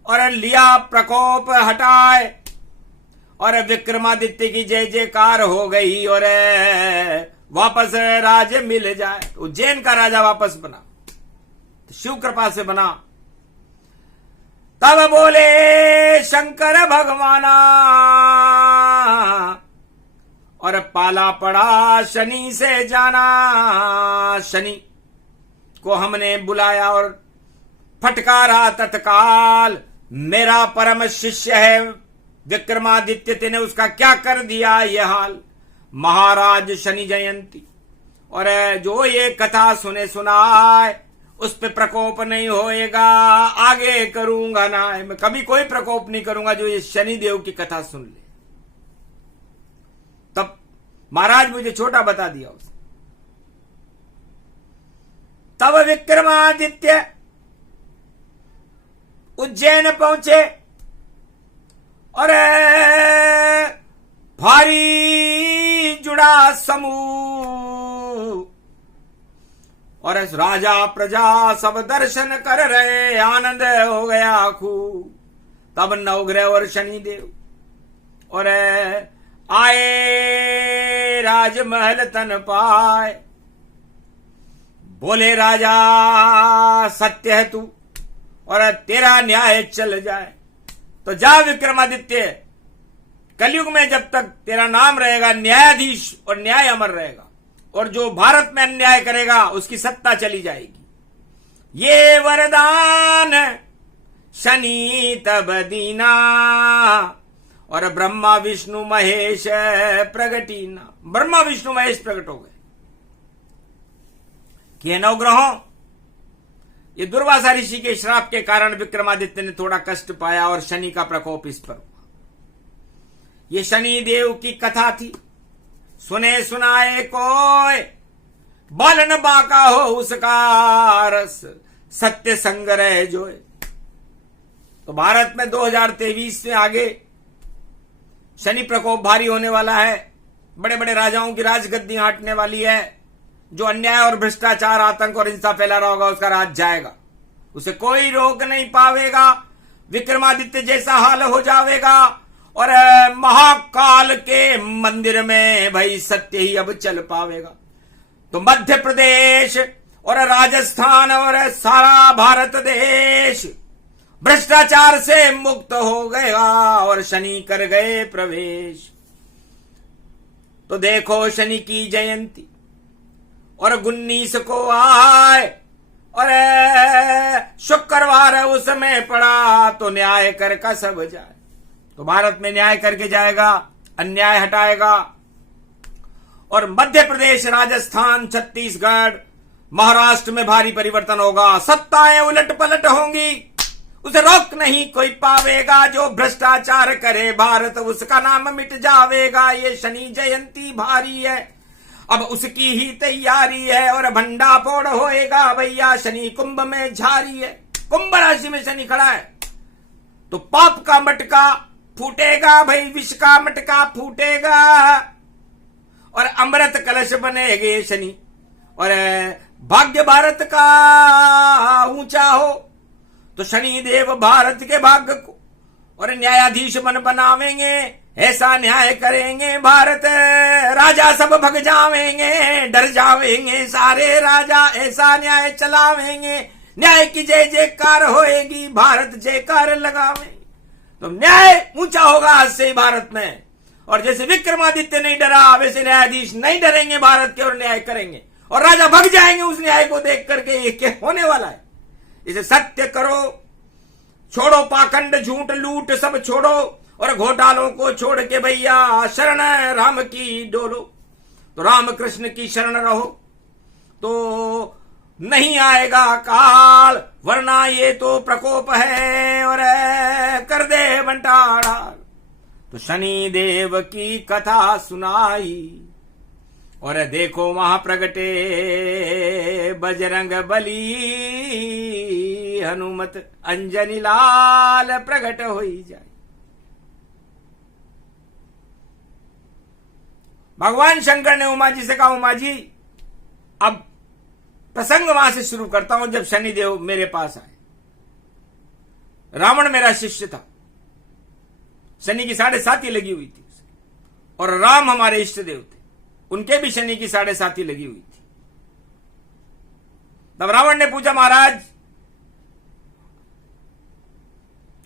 और लिया प्रकोप हटाए, और विक्रमादित्य की जय जयकार हो गई और वापस राज्य मिल जाए। उज्जैन का राजा वापस बना, तो शिव कृपा से बना। तब बोले शंकर भगवाना, और पाला पड़ा शनि से जाना। शनि को हमने बुलाया और फटकारा तत्काल। मेरा परम शिष्य है विक्रमादित्य, तेने उसका क्या कर दिया ये हाल। महाराज शनि जयंती और जो ये कथा सुने सुनाए, उस पे प्रकोप नहीं होएगा, आगे करूंगा ना, मैं कभी कोई प्रकोप नहीं करूंगा जो ये शनिदेव की कथा सुन ले। तब महाराज मुझे छोटा बता दिया उसने। तब विक्रमादित्य उज्जैन पहुंचे और भारी जुड़ा समूह, और राजा प्रजा सब दर्शन कर रहे, आनंद हो गया खूब। तब नवग्रह और शनिदेव और आए राजमहल तन पाए। बोले राजा सत्य है तू और तेरा न्याय चल जाए, तो जा विक्रमादित्य, कलयुग में जब तक तेरा नाम रहेगा न्यायाधीश और न्याय अमर रहेगा, और जो भारत में अन्याय करेगा उसकी सत्ता चली जाएगी। ये वरदान शनि तब दीना, और ब्रह्मा विष्णु महेश प्रगटी ना। ब्रह्मा विष्णु महेश प्रकट हो गए कि नवग्रहों, ये दुर्वासा ऋषि के श्राप के कारण विक्रमादित्य ने थोड़ा कष्ट पाया और शनि का प्रकोप इस पर हुआ। ये शनि देव की कथा थी। सुने सुनाए कोय, बालन बाका हो उसका रस, सत्य संग्रह जोए। तो भारत में 2023 से आगे शनि प्रकोप भारी होने वाला है। बड़े बड़े राजाओं की राजगद्दी हटने वाली है। जो अन्याय और भ्रष्टाचार, आतंक और हिंसा फैला रहा होगा, उसका राज जाएगा, उसे कोई रोक नहीं पावेगा। विक्रमादित्य जैसा हाल हो जाएगा। और महाकाल के मंदिर में भाई सत्य ही अब चल पावेगा। तो मध्य प्रदेश और राजस्थान और सारा भारत देश भ्रष्टाचार से मुक्त हो गया और शनि कर गए प्रवेश। तो देखो शनि की जयंती और 19 को आए और शुक्रवार उसमें पड़ा तो न्याय कर का सब जाए। तो भारत में न्याय करके जाएगा, अन्याय हटाएगा। और मध्य प्रदेश, राजस्थान, छत्तीसगढ़, महाराष्ट्र में भारी परिवर्तन होगा। सत्ताएं उलट पलट होंगी, उसे रोक नहीं कोई पावेगा। जो भ्रष्टाचार करे भारत, उसका नाम मिट जावेगा। ये शनि जयंती भारी है, अब उसकी ही तैयारी है। और भंडा फोड़ होएगा भैया, शनि कुंभ में झारी है। कुंभ राशि में शनि खड़ा है तो पाप का मटका फूटेगा भाई, विष का मटका फूटेगा और अमृत कलश बनेगे शनि। और भाग्य भारत का ऊंचा हो तो शनि देव भारत के भाग्य को और न्यायाधीश बनावेंगे। ऐसा न्याय करेंगे भारत, राजा सब भग जावेंगे, डर जावेंगे सारे राजा। ऐसा न्याय चलावेंगे, न्याय की जय जयकार होएगी, भारत जयकार लगावेंगे। तो न्याय ऊंचा होगा आज से भारत में। और जैसे विक्रमादित्य नहीं डरा, वैसे न्यायाधीश नहीं डरेंगे भारत के और न्याय करेंगे। और राजा भग जाएंगे उस न्याय को देख करके। ये क्या होने वाला है? इसे सत्य करो, छोड़ो पाखंड, झूठ, लूट सब छोड़ो और घोटालों को छोड़ के भैया शरण राम की डोलो। तो राम कृष्ण की शरण रहो तो नहीं आएगा काल, वरना ये तो प्रकोप है और कर दे बंटाड़ा। तो शनि देव की कथा सुनाई और देखो वहां प्रगटे बजरंग बली, हनुमत अंजनी लाल प्रगट हो जाए। भगवान शंकर ने उमा जी से कहा, उमा जी अब प्रसंग वहां से शुरू करता हूं जब शनिदेव मेरे पास आए। रावण मेरा शिष्य था, शनि की 7.5 लगी हुई थी और राम हमारे इष्ट देव थे, उनके भी शनि की 7.5 लगी हुई थी। तब रावण ने पूछा, महाराज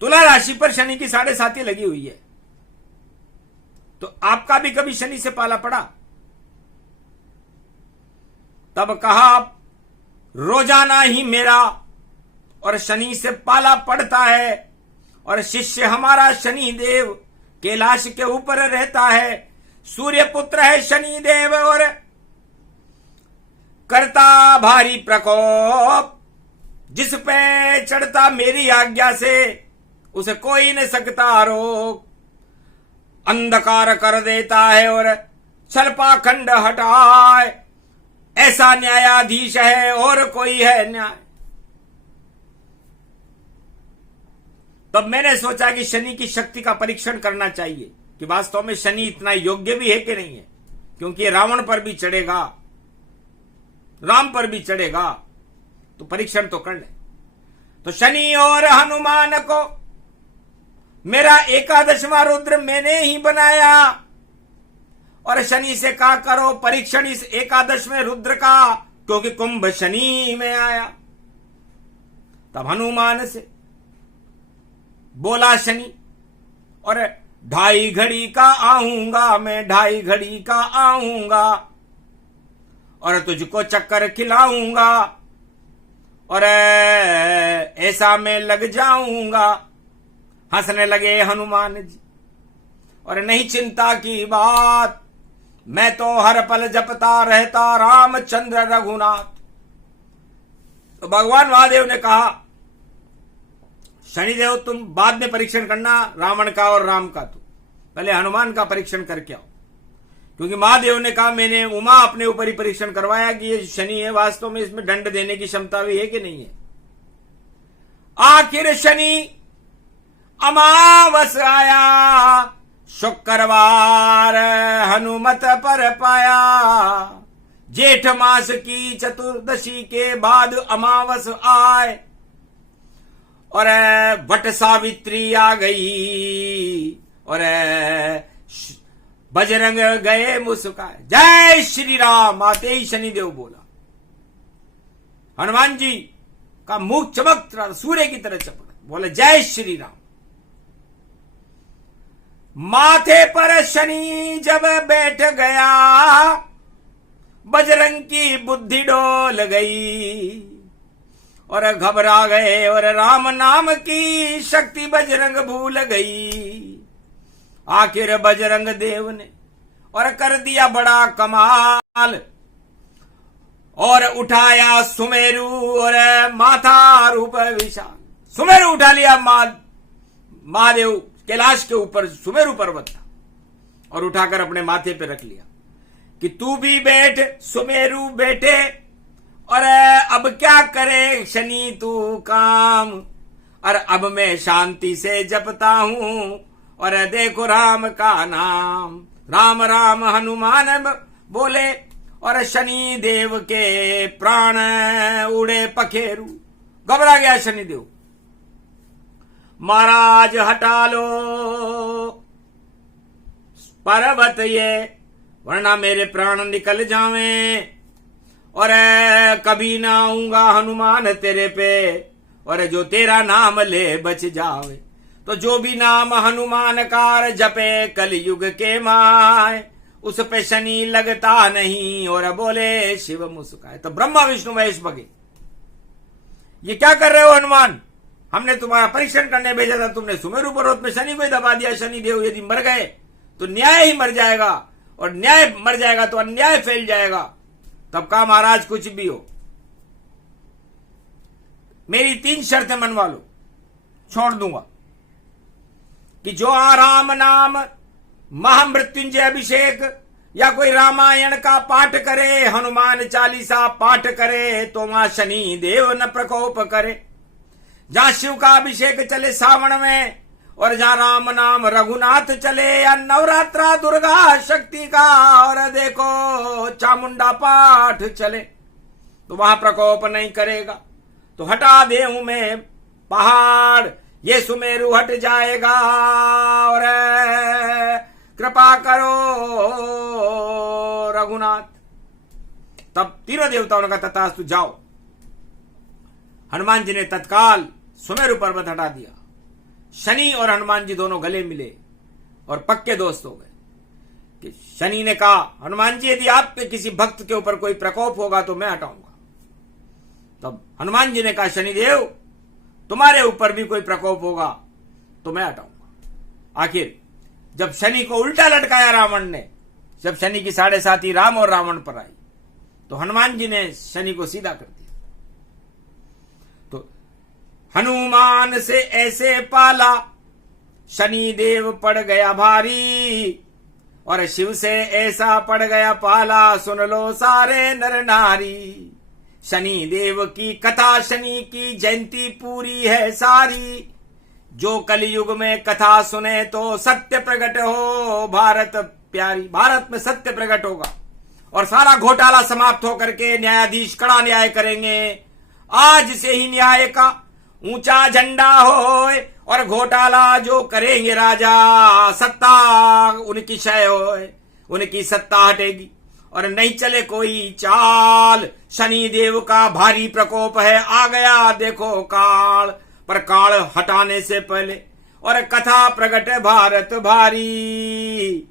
तुला राशि पर शनि की 7.5 लगी हुई है, तो आपका भी कभी शनि से पाला पड़ा? तब कहा, रोजाना ही मेरा और शनि से पाला पड़ता है और शिष्य हमारा शनि देव कैलाश के ऊपर रहता है। सूर्य पुत्र है शनि देव और करता भारी प्रकोप, जिस पे चढ़ता मेरी आज्ञा से उसे कोई न सकता रोक। अंधकार कर देता है और छल पाखंड हटाए, ऐसा न्यायाधीश है और कोई है न्याय। तब मैंने सोचा कि शनि की शक्ति का परीक्षण करना चाहिए कि वास्तव में शनि इतना योग्य भी है कि नहीं है, क्योंकि ये रावण पर भी चढ़ेगा, राम पर भी चढ़ेगा, तो परीक्षण तो कर ले। तो शनि और हनुमान को मेरा 11वां रुद्र मैंने ही बनाया और शनि से कहा, करो परीक्षण इस 11वें रुद्र का, क्योंकि कुंभ शनि में आया। तब हनुमान से बोला शनि, और 2.5 घड़ी का आऊंगा मैं, 2.5 घड़ी का आऊंगा और तुझको चक्कर खिलाऊंगा और ऐसा मैं लग जाऊंगा। हंसने लगे हनुमान जी। और नहीं चिंता की बात, मैं तो हर पल जपता रहता रामचंद्र रघुनाथ। तो भगवान महादेव ने कहा, शनिदेव तुम बाद में परीक्षण करना रावण का और राम का, तो पहले हनुमान का परीक्षण करके आओ। क्योंकि महादेव ने कहा, मैंने उमा अपने ऊपर ही परीक्षण करवाया कि ये शनि है, वास्तव में इसमें दंड देने की क्षमता भी है कि नहीं है। आखिर शनि अमावस आया, शुक्रवार हनुमत पर पाया, जेठ मास की चतुर्दशी के बाद अमावस आए, और वट सावित्री आ गई, और बजरंग गए मुस्काए। जय श्री राम आते ही शनिदेव बोला। हनुमान जी का मुख चमक रहा, सूर्य की तरह चमक, बोले जय श्री राम। माथे पर शनि जब बैठ गया, बजरंग की बुद्धि डोल गई, और घबरा गए, और राम नाम की शक्ति बजरंग भूल गई। आखिर बजरंग देव ने और कर दिया बड़ा कमाल, और उठाया सुमेरु, और माथा रूप विशाल। सुमेरु उठा लिया महादेव कैलाश के ऊपर, सुमेरु पर्वत था, और उठाकर अपने माथे पे रख लिया कि तू भी बैठ सुमेरु बैठे, और अब क्या करे शनि तू काम, और अब मैं शांति से जपता हूं, और देखो राम का नाम। राम राम हनुमान बोले, और शनि देव के प्राण उड़े पखेरु। घबरा गया शनिदेव, महाराज हटा लो पर्वत ये, वरना मेरे प्राण निकल जावें, और कभी ना आऊंगा हनुमान तेरे पे, और जो तेरा नाम ले बच जावे। तो जो भी नाम हनुमान कार जपे कलयुग के माय, उस पे शनि लगता नहीं, और बोले शिव मुस्काए। तो ब्रह्मा विष्णु महेश बगे, ये क्या कर रहे हो हनुमान, हमने तुम्हारा परीक्षण करने भेजा था, तुमने सुमेरु पर्वत में शनि को ही दबा दिया। शनि देव यदि मर गए तो न्याय ही मर जाएगा, और न्याय मर जाएगा तो अन्याय फैल जाएगा। तब कहा, महाराज कुछ भी हो, मेरी 3 शर्तें मनवा लो, छोड़ दूंगा कि जो राम नाम महामृत्युंजय अभिषेक या कोई रामायण का पाठ करे, हनुमान चालीसा पाठ करे, तो वहां शनि देव न प्रकोप करे। जहां शिव का अभिषेक चले सावन में, और जहां राम नाम रघुनाथ चले, या नवरात्रा दुर्गा शक्ति का, और देखो चामुंडा पाठ चले, तो वहां प्रकोप नहीं करेगा। तो हटा दे हूं मैं पहाड़, ये सुमेरु हट जाएगा, और कृपा करो रघुनाथ। तब तीनों देवताओं ने कहा तथास्तु, जाओ। हनुमान जी ने तत्काल सुमेरु पर्वत हटा दिया। शनि और हनुमान जी दोनों गले मिले और पक्के दोस्त हो गए। कि शनि ने कहा, हनुमान जी यदि आपके किसी भक्त के ऊपर कोई प्रकोप होगा तो मैं हटाऊंगा। तब हनुमान जी ने कहा, शनिदेव तुम्हारे ऊपर भी कोई प्रकोप होगा तो मैं हटाऊंगा। आखिर जब शनि को उल्टा लटकाया रावण ने, जब शनि की 7.5 राम और रावण पर आई, तो हनुमान जी ने शनि को सीधा कर दिया। तो हनुमान से ऐसे पाला, शनि देव पड़ गया भारी, और शिव से ऐसा पड़ गया पाला, सुन लो सारे नर नारी। शनि देव की कथा, शनि की जयंती पूरी है सारी, जो कलयुग में कथा सुने तो सत्य प्रकट हो भारत प्यारी। भारत में सत्य प्रकट होगा और सारा घोटाला समाप्त होकर के न्यायाधीश कड़ा न्याय करेंगे। आज से ही न्याय का ऊंचा झंडा होए, और घोटाला जो करेंगे राजा, सत्ता उनकी क्षय होए, उनकी सत्ता हटेगी और नहीं चले कोई चाल। शनि देव का भारी प्रकोप है, आ गया देखो काल। पर काल हटाने से पहले और कथा प्रकट भारत भारी,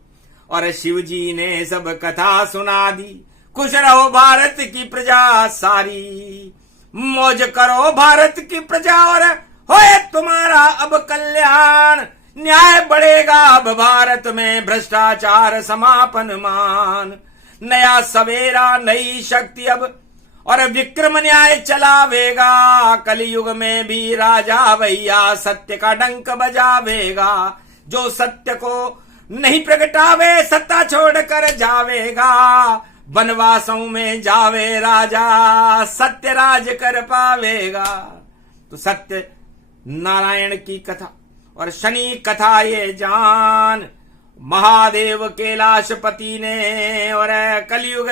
और शिव जी ने सब कथा सुना दी। खुश रहो भारत की प्रजा सारी, मौज करो भारत की प्रजा, और होए तुम्हारा अब कल्याण। न्याय बढ़ेगा अब भारत में, भ्रष्टाचार समापन मान। नया सवेरा नई शक्ति अब और विक्रम न्याय चलावेगा, कलयुग में भी राजा भैया सत्य का डंक बजावेगा। जो सत्य को नहीं प्रगटावे सत्ता छोड़कर जावेगा, वनवासों में जावे राजा सत्य राज कर पावेगा। तो सत्य नारायण की कथा और शनि कथा ये जान, महादेव कैलाशपति ने और कलयुग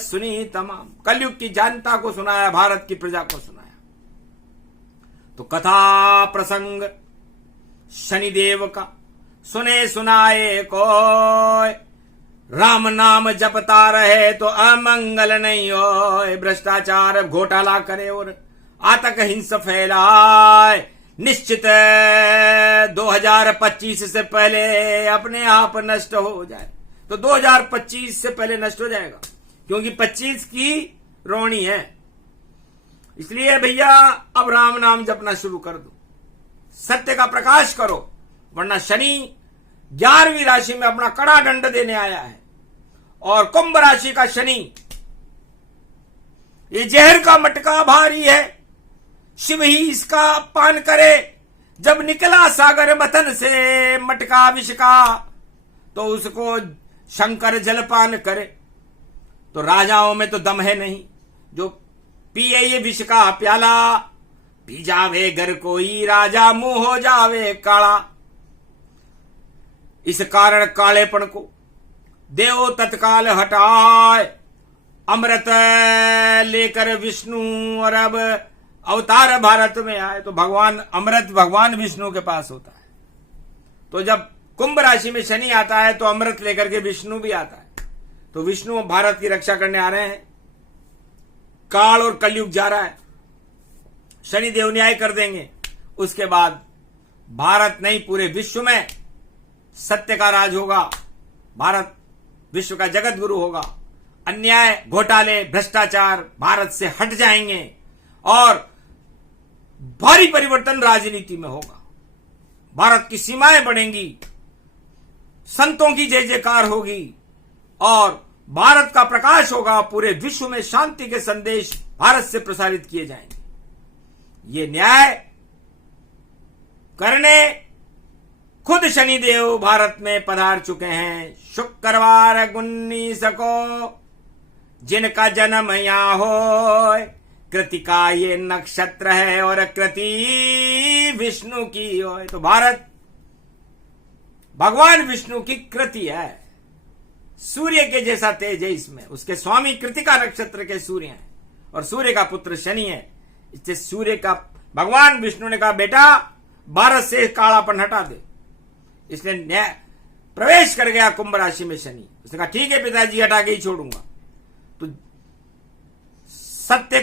सुनी तमाम। कलयुग की जनता को सुनाया, भारत की प्रजा को सुनाया। तो कथा प्रसंग शनिदेव का सुने सुनाए कोय, राम नाम जपता रहे तो अमंगल नहीं होए। भ्रष्टाचार घोटाला करे और आतंक हिंसा फैलाए, निश्चित 2025 से पहले अपने आप नष्ट हो जाए। तो 2025 से पहले नष्ट हो जाएगा, क्योंकि 25 की रोणी है। इसलिए भैया अब राम नाम जपना शुरू कर दो, सत्य का प्रकाश करो, वरना शनि 11वीं राशि में अपना कड़ा दंड देने आया है। और कुंभ राशि का शनि ये जहर का मटका भारी है, शिव ही इसका पान करे। जब निकला सागर मथन से मटका विष का, तो उसको शंकर जलपान करे। तो राजाओं में तो दम है नहीं, जो पिए ये विष का प्याला, पी जावे घर कोई राजा मुंह हो जावे काला। इस कारण कालेपन को देव तत्काल हटाए, अमृत लेकर विष्णु और अब अवतार भारत में आए। तो भगवान अमृत भगवान विष्णु के पास होता है। तो जब कुंभ राशि में शनि आता है तो अमृत लेकर के विष्णु भी आता है। तो विष्णु भारत की रक्षा करने आ रहे हैं। काल और कलयुग जा रहा है, शनि देव न्याय कर देंगे। उसके बाद भारत नहीं पूरे विश्व में सत्य का राज होगा, भारत विश्व का जगत गुरु होगा। अन्याय घोटाले भ्रष्टाचार भारत से हट जाएंगे और भारी परिवर्तन राजनीति में होगा। भारत की सीमाएं बढ़ेंगी, संतों की जय जयकार होगी और भारत का प्रकाश होगा। पूरे विश्व में शांति के संदेश भारत से प्रसारित किए जाएंगे। ये न्याय करने खुद शनिदेव भारत में पधार चुके हैं। शुक्रवार 19 को जिनका जन्म यहाँ हो, कृतिका ये नक्षत्र है और कृति विष्णु की हो। तो भारत भगवान विष्णु की कृति है, सूर्य के जैसा तेज है इसमें। उसके स्वामी कृतिका नक्षत्र के सूर्य हैं और सूर्य का पुत्र शनि है। इससे सूर्य का भगवान विष्णु ने कहा, बेटा भारत से कालापन हटा दे। इसने न्याय प्रवेश कर गया कुंभ राशि में शनि। उसने कहा, ठीक है पिताजी, हटा के ही छोड़ूंगा। तो सत्य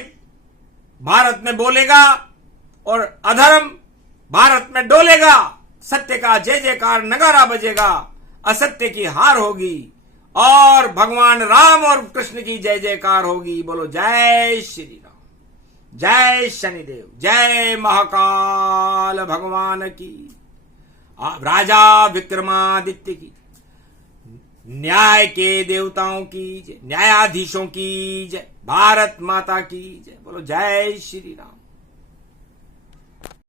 भारत में बोलेगा और अधर्म भारत में डोलेगा। सत्य का जय जयकार नगारा बजेगा, असत्य की हार होगी और भगवान राम और कृष्ण की जय जयकार होगी। बोलो जय श्री राम, जय शनिदेव, जय महाकाल भगवान की, राजा विक्रमादित्य की, न्याय के देवताओं की जय, न्यायाधीशों की जय, भारत माता की जय। बोलो जय श्री राम।